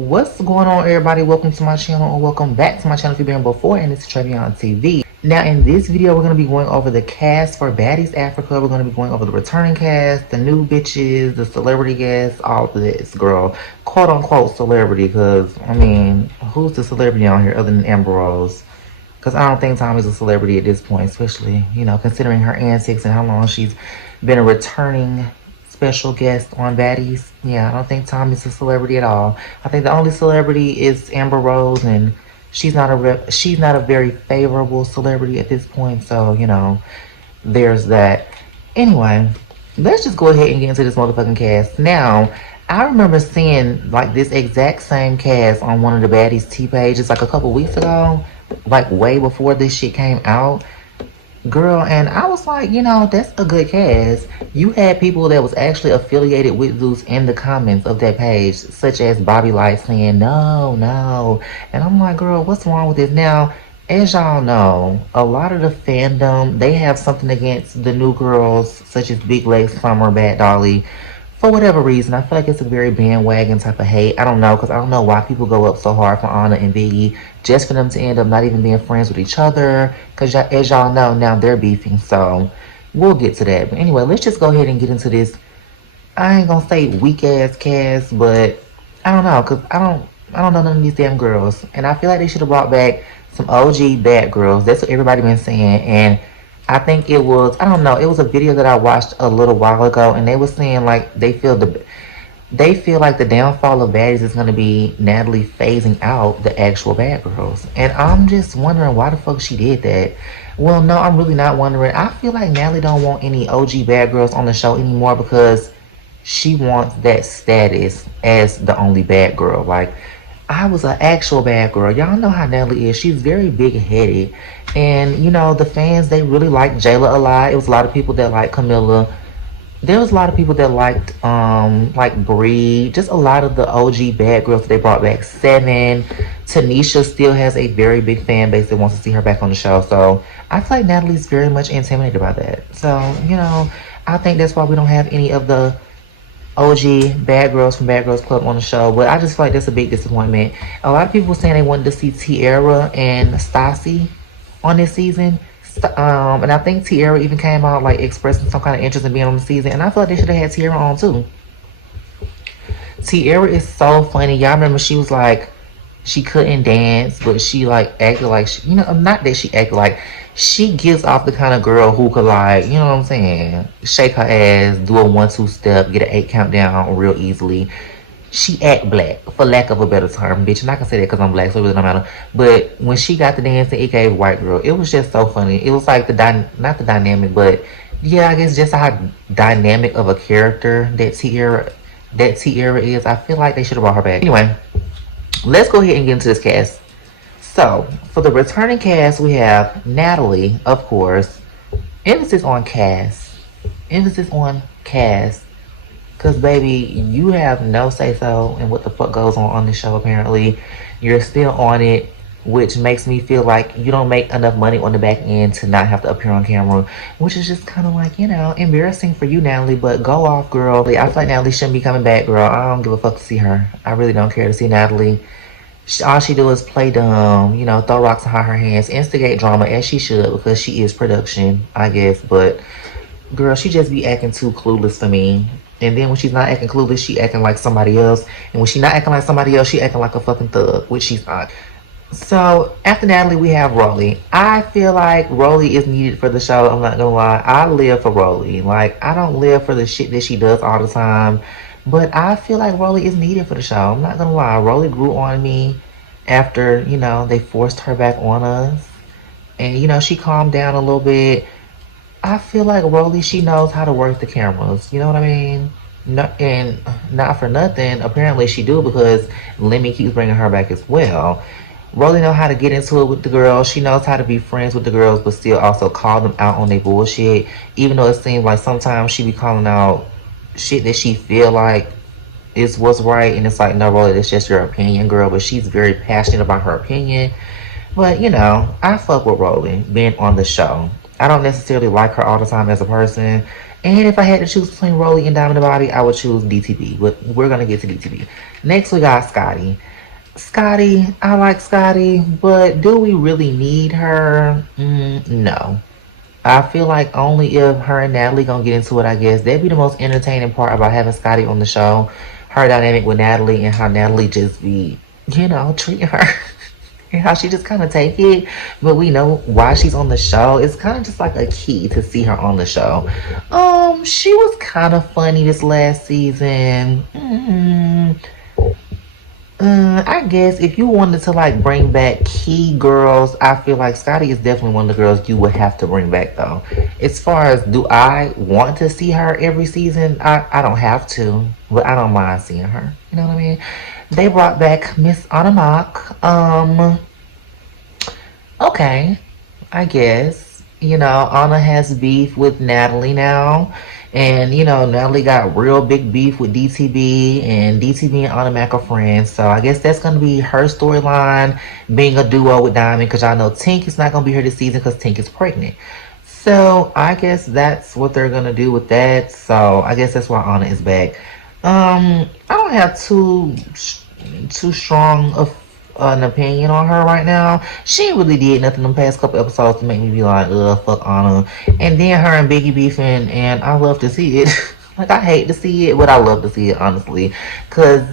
What's going on, everybody? Welcome to my channel, or welcome back to my channel if you've been here before, and it's Trevion TV. Now, in this video, we're going to be going over the cast for Baddies Africa. We're going to be going over the returning cast, the new bitches, the celebrity guests, all of this, girl. Quote-unquote celebrity, because, I mean, who's the celebrity on here other than Amber Rose? Because I don't think Tommy's a celebrity at this point, especially, you know, considering her antics and how long she's been a returning special guest on Baddies. Yeah, I don't think Tommy's a celebrity at all. I think the only celebrity is Amber Rose, and she's not a very favorable celebrity at this point. So, you know, there's that. Anyway, let's just go ahead and get into this motherfucking cast. Now, I remember seeing like this exact same cast on one of the Baddies T pages like a couple weeks ago, like way before this shit came out. Girl, and I was like, you know, that's a good cast. You had people that was actually affiliated with Zeus in the comments of that page, such as Bobby Light saying, no, no. And I'm like, girl, what's wrong with this? Now, as y'all know, a lot of the fandom, they have something against the new girls, such as Big Legs, Summer, Bad Dolly. For whatever reason, I feel like it's a very bandwagon type of hate. I don't know, because I don't know why people go up so hard for Anna and Biggie, just for them to end up not even being friends with each other. Because as y'all know, now they're beefing, so we'll get to that. But anyway, let's just go ahead and get into this. I ain't gonna say weak-ass cast, but I don't know, because I don't know none of these damn girls. And I feel like they should have brought back some OG bad girls. That's what everybody been saying. And I think it was, I don't know, it was a video that I watched a little while ago, and they were saying like they feel like the downfall of Baddies is going to be Natalie phasing out the actual bad girls. And I'm just wondering why the fuck she did that. Well, no, I'm really not wondering. I feel like Natalie don't want any OG bad girls on the show anymore because she wants that status as the only bad girl. Like, I was an actual bad girl. Y'all know how Natalie is. She's very big-headed. And, you know, the fans, they really liked Jayla a lot. It was a lot of people that liked Camilla. There was a lot of people that liked, like Bree. Just a lot of the OG bad girls that they brought back. Seven. Tanisha still has a very big fan base that wants to see her back on the show. So, I feel like Natalie's very much intimidated by that. So, you know, I think that's why we don't have any of the OG bad girls from Bad Girls Club on the show. But I just feel like that's a big disappointment. A lot of people were saying they wanted to see Tiara and Stassi on this season. And I think Tiara even came out like expressing some kind of interest in being on the season. And I feel like they should have had Tiara on too. Tiara is so funny. Y'all remember she was like, she couldn't dance, but she like acted like, you know, not that she acted like, she gives off the kind of girl who could like, you know what I'm saying, shake her ass, do a 1-2 step, get an 8 countdown real easily. She act black, for lack of a better term, bitch. And I can say that because I'm black, so it really don't matter. But when she got the dancing, it gave white girl. It was just so funny. It was like not the dynamic, but yeah, I guess just how dynamic of a character that Tiara is. I feel like they should have brought her back. Anyway, let's go ahead and get into this cast. So, for the returning cast, we have Natalie, of course. Emphasis on cast. Emphasis on cast. Because, baby, you have no say-so in what the fuck goes on the show, apparently. You're still on it, which makes me feel like you don't make enough money on the back end to not have to appear on camera. Which is just kind of like, you know, embarrassing for you, Natalie. But go off, girl. I feel like Natalie shouldn't be coming back, girl. I don't give a fuck to see her. I really don't care to see Natalie. All she do is play dumb, you know, throw rocks and hide her hands, instigate drama as she should because she is production, I guess. But, girl, she just be acting too clueless for me. And then when she's not acting clueless, she acting like somebody else. And when she's not acting like somebody else, she acting like a fucking thug, which she's not. So, after Natalie, we have Rolly. I feel like Rolly is needed for the show. I'm not gonna lie. I live for Rolly. Like, I don't live for the shit that she does all the time. But I feel like Rolly is needed for the show. I'm not gonna lie. Rolly grew on me after, you know, they forced her back on us. And, you know, she calmed down a little bit. I feel like Rolly, she knows how to work the cameras. You know what I mean? No, and not for nothing. Apparently she do because Lemmy keeps bringing her back as well. Rolly know how to get into it with the girls. She knows how to be friends with the girls, but still also call them out on their bullshit. Even though it seems like sometimes she be calling out shit that she feel like is what's right, and it's like, no, Rolly, that's just your opinion, girl. But she's very passionate about her opinion. But, you know, I fuck with Rolly being on the show. I don't necessarily like her all the time as a person. And if I had to choose between Rolly and Diamond the Body, I would choose DTB. But we're going to get to DTB. Next, we got Scotty. Scotty, I like Scotty, but do we really need her? No. I feel like only if her and Natalie gonna get into it, I guess. That'd be the most entertaining part about having Scotty on the show. Her dynamic with Natalie and how Natalie just be, treating her. And how she just kind of take it, but we know why she's on the show. It's kind of just like a key to see her on the show. She was kind of funny this last season. I guess if you wanted to like bring back key girls, I feel like Scotty is definitely one of the girls you would have to bring back though. As far as do I want to see her every season, I don't have to, but I don't mind seeing her. You know what I mean? They brought back Miss Automac. Okay, I guess. Anna has beef with Natalie now. And, Natalie got real big beef with DTB, and DTB and Anna Mac are friends. So I guess that's going to be her storyline, being a duo with Diamond, because y'all know Tink is not going to be here this season because Tink is pregnant. So I guess that's what they're going to do with that. So I guess that's why Anna is back. I don't have too strong of an opinion on her right now. She ain't really did nothing in the past couple episodes to make me be like, ugh, fuck Anna. And then her and Biggie beefing, and I love to see it. Like, I hate to see it, but I love to see it, honestly. Because,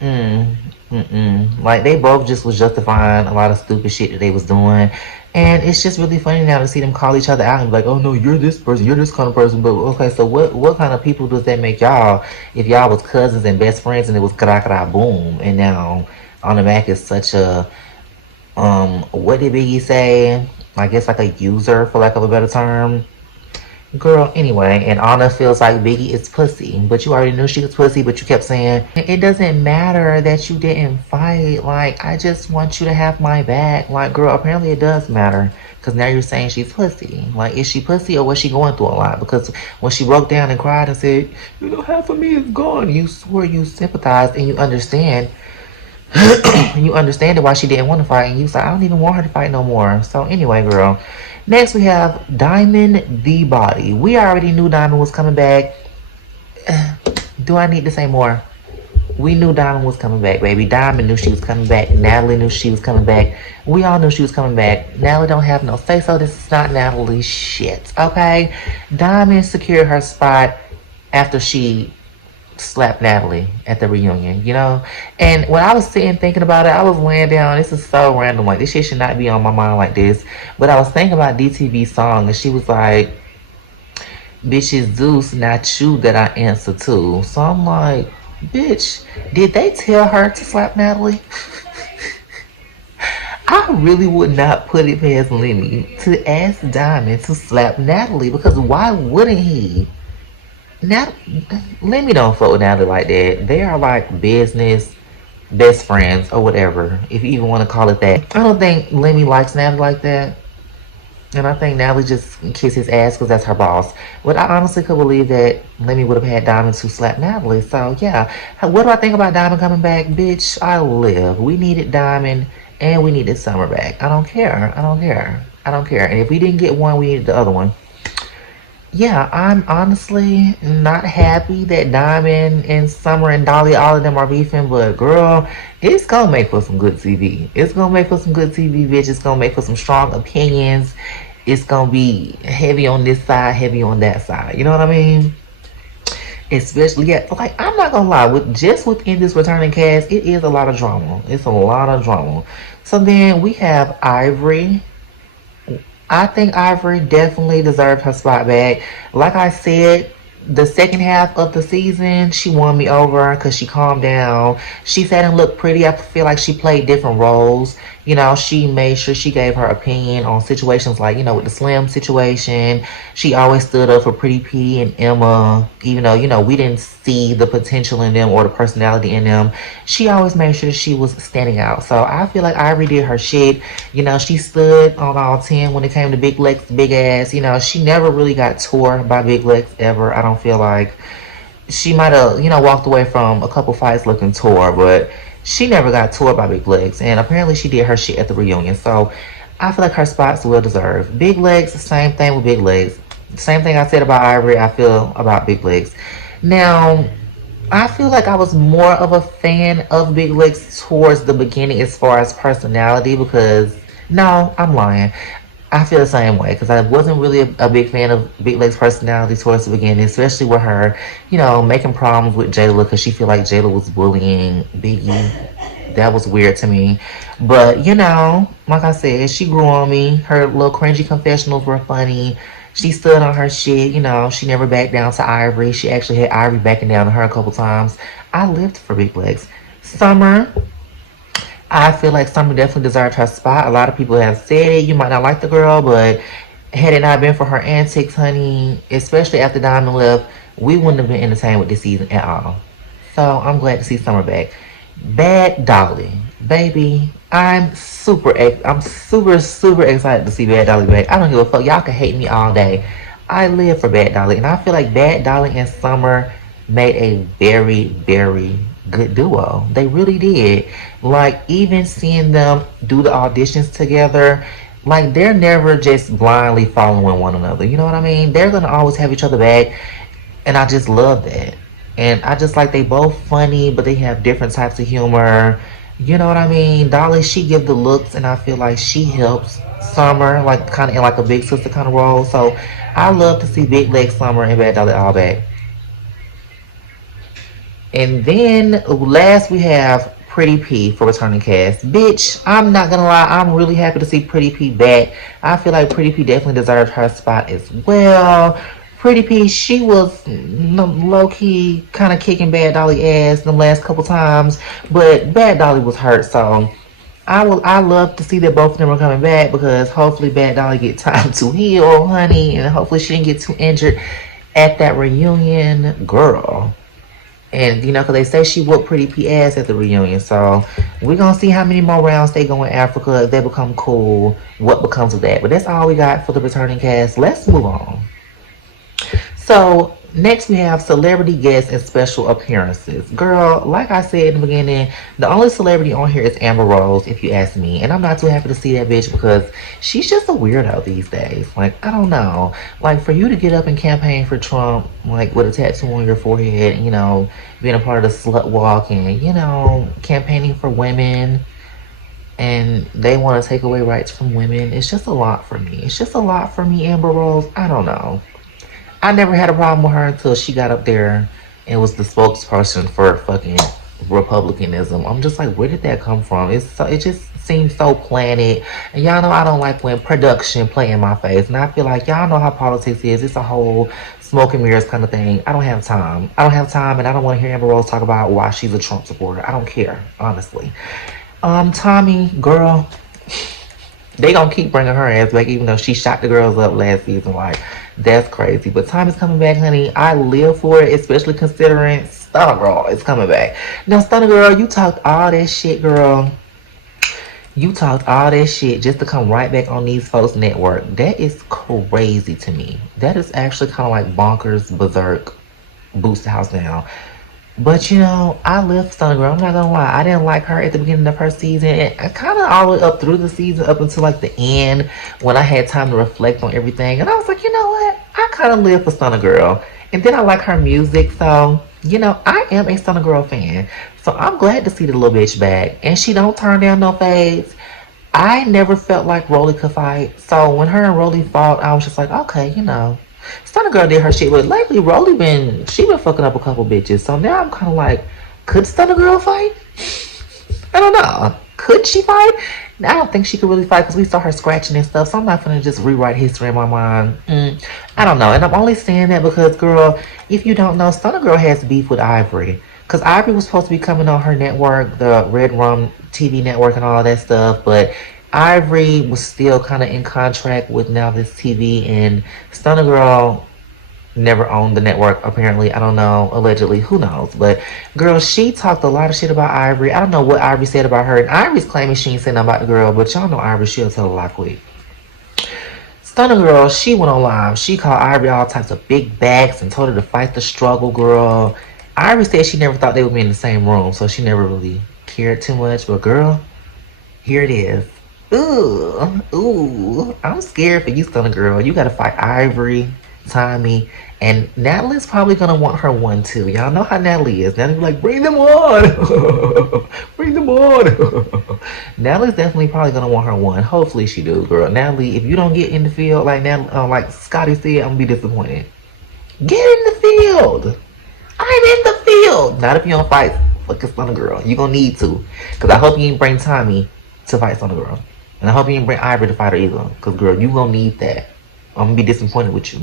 like, they both just was justifying a lot of stupid shit that they was doing. And it's just really funny now to see them call each other out and be like, oh no, you're this person, you're this kind of person. But okay, so what kind of people does that make y'all if y'all was cousins and best friends and it was kara boom, and now on the back is such a what did Biggie say? I guess like a user, for lack of a better term. Girl, anyway, and Anna feels like Biggie is pussy, but you already knew she was pussy, but you kept saying, it doesn't matter that you didn't fight, like, I just want you to have my back. Like, girl, apparently it does matter, because now you're saying she's pussy. Like, is she pussy or was she going through a lot? Because when she broke down and cried and said, half of me is gone, you swore you sympathized and you understand. You understand why she didn't want to fight, and you said, I don't even want her to fight no more. So anyway, girl. Next we have Diamond the Body. We already knew Diamond was coming back. Do I need to say more? We knew Diamond was coming back, baby. Diamond knew she was coming back. Natalie knew she was coming back. We all knew she was coming back. Natalie don't have no say so. This is not Natalie's shit, okay? Diamond secured her spot after she slapped Natalie at the reunion, And when I was sitting thinking about it, I was laying down. This is so random. Like, this shit should not be on my mind like this. But I was thinking about DTV's song, and she was like, bitch, it's Zeus, not you that I answer to. So I'm like, bitch, did they tell her to slap Natalie? I really would not put it past Lemmy to ask Diamond to slap Natalie, because why wouldn't he? Now, let me don't fuck with Natalie like that. They are like business best friends or whatever, if you even want to call it that. I don't think Lemmy likes Natalie like that. And I think Natalie just kiss his ass because that's her boss. But I honestly could believe that Lemmy would have had Diamond to slap Natalie. So, yeah. What do I think about Diamond coming back? Bitch, I live. We needed Diamond and we needed Summer back. I don't care. I don't care. I don't care. And if we didn't get one, we needed the other one. Yeah, I'm honestly not happy that Diamond and Summer and Dolly, all of them are beefing, but girl, it's gonna make for some good TV. It's gonna make for some good TV, bitch. It's gonna make for some strong opinions. It's gonna be heavy on this side, heavy on that side. You know what I mean? Especially, yeah, like, I'm not gonna lie, within this returning cast, it is a lot of drama. It's a lot of drama. So then we have Ivory. I think Ivory definitely deserved her spot back. Like I said, the second half of the season, she won me over because she calmed down. She sat and looked pretty. I feel like she played different roles. She made sure she gave her opinion on situations like, with the Slim situation. She always stood up for Pretty P and Emma, even though, we didn't see the potential in them or the personality in them. She always made sure she was standing out. So I feel like Ivory did her shit. She stood on all 10 when it came to Big Lex, big ass. She never really got tore by Big Lex ever. I don't feel like she might have, walked away from a couple fights looking tore, but she never got tore by Big Legs, and apparently she did her shit at the reunion. So I feel like her spot's well deserved. Big Legs, same thing with Big Legs. Same thing I said about Ivory, I feel about Big Legs. Now, I feel like I was more of a fan of Big Legs towards the beginning as far as personality because no, I'm lying. I feel the same way because I wasn't really a big fan of Big Legs personality towards the beginning, especially with her, making problems with Jayla because she feel like Jayla was bullying Biggie. That was weird to me. But, like I said, she grew on me. Her little cringy confessionals were funny. She stood on her shit, she never backed down to Ivory. She actually had Ivory backing down to her a couple times. I lived for Big Legs. Summer, I feel like Summer definitely deserved her spot. A lot of people have said it. You might not like the girl, but had it not been for her antics, honey, especially after Diamond left, we wouldn't have been entertained with this season at all. So I'm glad to see Summer back. Bad Dolly, baby. I'm super, super excited to see Bad Dolly back. I don't give a fuck. Y'all can hate me all day. I live for Bad Dolly, and I feel like Bad Dolly and Summer made a very, very good duo. They really did. Like even seeing them do the auditions together, like they're never just blindly following one another. You know what I mean? They're gonna always have each other back, and I just love that. And I just like they both funny, but they have different types of humor. You know what I mean? Dolly, she give the looks, and I feel like she helps Summer, like kind of in like a big sister kind of role. So I love to see Big Leg Summer and Bad Dolly all back. And then last we have Pretty P for returning cast. Bitch, I'm not gonna lie, I'm really happy to see Pretty P back. I feel like Pretty P definitely deserved her spot as well. Pretty P, she was low key kind of kicking Bad Dolly ass the last couple times, but Bad Dolly was hurt, so I love to see that both of them are coming back because hopefully Bad Dolly get time to heal, honey, and hopefully she didn't get too injured at that reunion, girl. And because they say she whooped Pretty P ass at the reunion, so we're gonna see how many more rounds they go in Africa. If they become cool, what becomes of that? But that's all we got for the returning cast. Let's move on. So next we have celebrity guests and special appearances. Girl, like I said in the beginning, the only celebrity on here is Amber Rose, if you ask me. And I'm not too happy to see that bitch because she's just a weirdo these days. Like, I don't know. Like, for you to get up and campaign for Trump, like, with a tattoo on your forehead, being a part of the slut walk and, campaigning for women and they want to take away rights from women. It's just a lot for me. It's just a lot for me, Amber Rose. I don't know. I never had a problem with her until she got up there and was the spokesperson for fucking Republicanism. I'm just like, where did that come from? It just seems so planted. And y'all know I don't like when production play in my face. And I feel like y'all know how politics is. It's a whole smoke and mirrors kind of thing. I don't have time. I don't have time, and I don't want to hear Amber Rose talk about why she's a Trump supporter. I don't care, honestly. Tommy, girl, they gonna keep bringing her ass back, even though she shot the girls up last season. Like, that's crazy. But Tommy's coming back, honey. I live for it, especially considering Stunner Girl is coming back. Now, Stunner Girl, you talked all that shit, girl. You talked all that shit just to come right back on these folks' network. That is crazy to me. That is actually kind of like bonkers, berserk, boots the house down. But I love Stunner Girl. I'm not gonna lie. I didn't like her at the beginning of her season. And kind of all the way up through the season, up until like the end, when I had time to reflect on everything. And I was like, you know what? I kind of live for Stunner Girl. And then I like her music, so I am a Stunner Girl fan. So I'm glad to see the little bitch back. And she don't turn down no fades. I never felt like Rolly could fight. So when her and Rolly fought, I was just like, okay, Stunner Girl did her shit, but lately she been fucking up a couple bitches. So now I'm kind of like, could Stunner Girl fight? I don't know. Could she fight? I don't think she could really fight because we saw her scratching and stuff. So I'm not gonna just rewrite history in my mind. I don't know, and I'm only saying that because, girl, if you don't know, Stunner Girl has beef with Ivory. Because Ivory was supposed to be coming on her network, the Red Rum TV network and all that stuff, but Ivory was still kind of in contract with Now This TV, and Stunner Girl never owned the network, apparently. I don't know, allegedly, who knows. But girl, she talked a lot of shit about Ivory. I don't know what Ivory said about her, and Ivory's claiming she ain't said nothing about the girl, but y'all know Ivory, she'll tell a lot quick. Stunner Girl, she went on live. She called Ivory all types of big bags and told her to fight the struggle, girl. Ivory said she never thought they would be in the same room, so she never really cared too much. But girl, here it is. Ooh, I'm scared for you, Stunner Girl. You gotta fight Ivory. Tommy, and Natalie's probably gonna want her one too. Y'all know how Natalie is. Natalie's like, bring them on, bring them on. Natalie's definitely probably gonna want her one. Hopefully she do, girl. Natalie, if you don't get in the field like Scotty said, I'm gonna be disappointed. Get in the field. I'm in the field. Not if you don't fight fucking Thunder Girl. You gonna need to, cause I hope you didn't bring Tommy to fight Thunder Girl, and I hope you didn't bring Ivory to fight her either, cause girl, you gonna need that. I'm gonna be disappointed with you.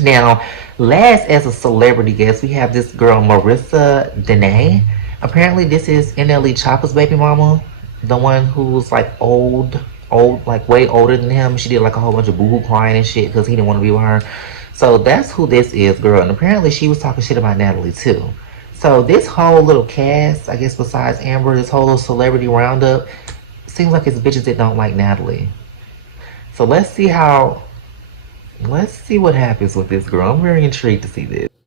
Now, last as a celebrity guest, we have this girl, Marissa Dene. Apparently, this is NLE Chopper's baby mama. The one who's like old, like way older than him. She did like a whole bunch of boohoo crying and shit because he didn't want to be with her. So that's who this is, girl. And apparently, she was talking shit about Natalie too. So this whole little cast, I guess besides Amber, this whole little celebrity roundup, seems like it's bitches that don't like Natalie. So let's see what happens with this girl. I'm very intrigued to see this.